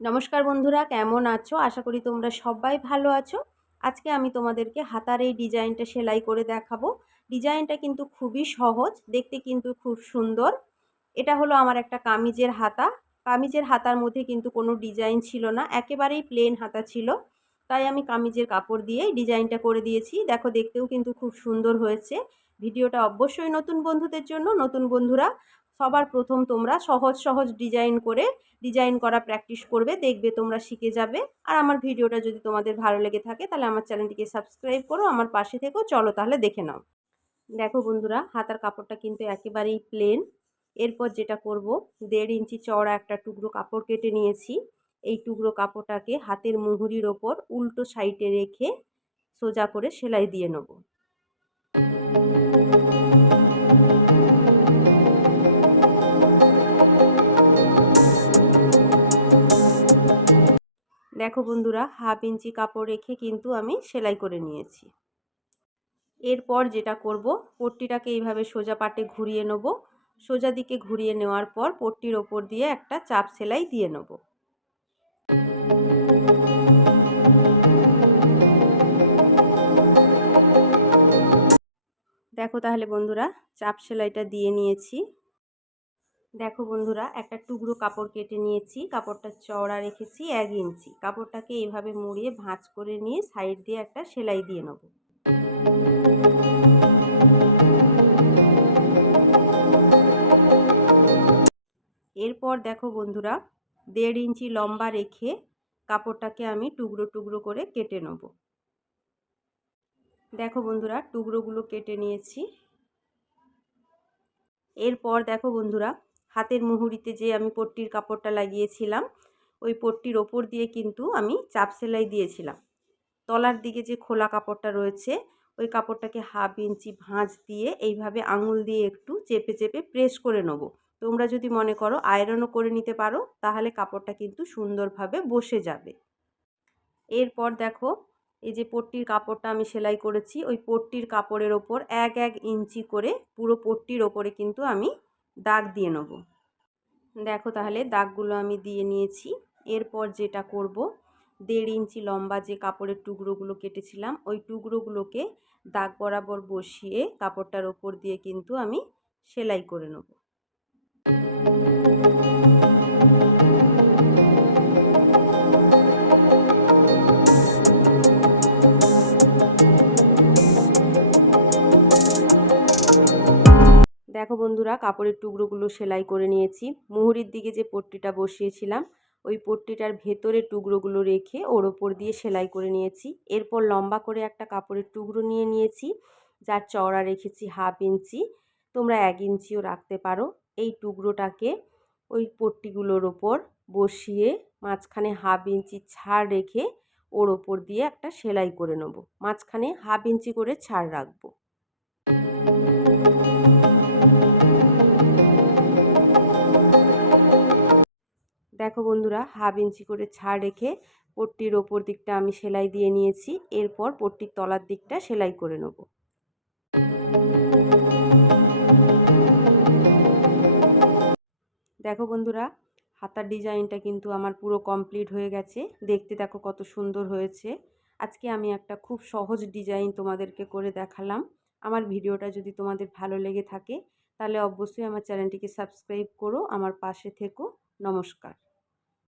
নমস্কার বন্ধুরা, কেমন আছো? আশা করি তোমরা সবাই ভালো আছো। আজকে আমি তোমাদেরকে হাতার এই ডিজাইনটা সেলাই করে দেখাবো। ডিজাইনটা কিন্তু খুবই সহজ, দেখতে কিন্তু খুব সুন্দর। এটা হলো আমার একটা কামিজের হাতা। কামিজের হাতার মধ্যে কিন্তু কোনো ডিজাইন ছিল না, একেবারেই প্লেন হাতা ছিল। তাই আমি কামিজের কাপড় দিয়েই ডিজাইনটা করে দিয়েছি। দেখো, দেখতেও কিন্তু খুব সুন্দর হয়েছে। ভিডিওটা অবশ্যই নতুন বন্ধুদের জন্য, নতুন বন্ধুরা সবার প্রথম তোমরা সহজ সহজ ডিজাইন করে ডিজাইন করা প্র্যাকটিস করবে, দেখবে তোমরা শিখে যাবে। আর আমার ভিডিওটা যদি তোমাদের ভালো লেগে থাকে, তাহলে আমার চ্যানেলটিকে সাবস্ক্রাইব করো, আমার পাশে থেকেও চলো তাহলে দেখে নাও। দেখো বন্ধুরা, হাতার কাপড়টা কিন্তু একেবারেই প্লেন এরপর যেটা করব, দেড় ইঞ্চি চওড়া একটা টুকরো কাপড় কেটে নিয়েছি। এই টুকরো কাপড়টাকে হাতের মুহুরির ওপর উল্টো সাইডে রেখে সোজা করে সেলাই দিয়ে নেব। দেখো বন্ধুরা, হাফ ইঞ্চি কাপড় রেখে কিন্তু আমি সেলাই করে নিয়েছি। এরপর যেটা করব, পট্টিটাকে এইভাবে সোজা পাটে ঘুরিয়ে নেব। সোজা দিকে ঘুরিয়ে নেওয়ার পর পট্টির ওপর দিয়ে একটা চাপ সেলাই দিয়ে নেব। দেখো তাহলে বন্ধুরা, চাপ সেলাইটা দিয়ে নিয়েছি। দেখো বন্ধুরা, একটা টুকরো কাপড় কেটে নিয়েছি। কাপড়টা চওড়া রেখেছি এক ইঞ্চি। কাপড়টাকে এইভাবে মুড়িয়ে ভাঁজ করে নিয়ে সাইড দিয়ে একটা সেলাই দিয়ে নেব। এরপর দেখো বন্ধুরা, দেড় ইঞ্চি লম্বা রেখে কাপড়টাকে আমি টুকরো টুকরো করে কেটে নেব। দেখো বন্ধুরা, টুকরোগুলো কেটে নিয়েছি। এরপর দেখো বন্ধুরা হাতের মুহুরিতে যে আমি পট্টির কাপড়টা লাগিয়েছিলাম, ওই পট্টির ওপর দিয়ে কিন্তু আমি চাপ সেলাই দিয়েছিলাম। তলার দিকে যে খোলা কাপড়টা রয়েছে, ওই কাপড়টাকে হাফ ইঞ্চি ভাঁজ দিয়ে এইভাবে আঙুল দিয়ে একটু চেপে চেপে প্রেস করে নেব। তোমরা যদি মনে করো আয়রনও করে নিতে পারো, তাহলে কাপড়টা কিন্তু সুন্দরভাবে বসে যাবে। এরপর দেখো, এই যে পট্টির কাপড়টা আমি সেলাই করেছি, ওই পট্টির কাপড়ের ওপর এক এক ইঞ্চি করে পুরো পট্টির ওপরে কিন্তু আমি দাগ দিয়ে নেব। দেখো তাহলে দাগগুলো আমি দিয়ে নিয়েছি। এরপর যেটা করব, দেড় ইঞ্চি লম্বা যে কাপড়ের টুকরোগুলো কেটেছিলাম, ওই টুকরোগুলোকে দাগ বরাবর বসিয়ে কাপড়টার ওপর দিয়ে কিন্তু আমি সেলাই করে নেব। দেখো বন্ধুরা, কাপড়ের টুকরোগুলো সেলাই করে নিয়েছি। মুহুরির দিকে যে পট্টিটা বসিয়েছিলাম, ওই পট্টিটার ভেতরে টুকরোগুলো রেখে ওর ওপর দিয়ে সেলাই করে নিয়েছি। এরপর লম্বা করে একটা কাপড়ের টুকরো নিয়ে নিয়েছি, যার চওড়া রেখেছি হাফ ইঞ্চি। তোমরা এক ইঞ্চিও রাখতে পারো। এই টুকরোটাকে ওই পট্টিগুলোর ওপর বসিয়ে মাঝখানে হাফ ইঞ্চি ছাড় রেখে ওর ওপর দিয়ে একটা সেলাই করে নেব। মাঝখানে হাফ ইঞ্চি করে ছাড় রাখব। দেখো বন্ধুরা, হাফ ইঞ্চি করে ছাড় রেখে পট্টির ওপর দিকটা আমি সেলাই দিয়ে নিয়েছি। এরপর পট্টির তলার দিকটা সেলাই করে নেব। দেখো বন্ধুরা, হাতার ডিজাইনটা কিন্তু আমার পুরো কমপ্লিট হয়ে গেছে। দেখতে দেখো কত সুন্দর হয়েছে। আজকে আমি একটা খুব সহজ ডিজাইন তোমাদেরকে করে দেখালাম। আমার ভিডিওটা যদি তোমাদের ভালো লেগে থাকে, তাহলে অবশ্যই আমার চ্যানেলটিকে সাবস্ক্রাইব করো। আমার পাশে থেকো। নমস্কার।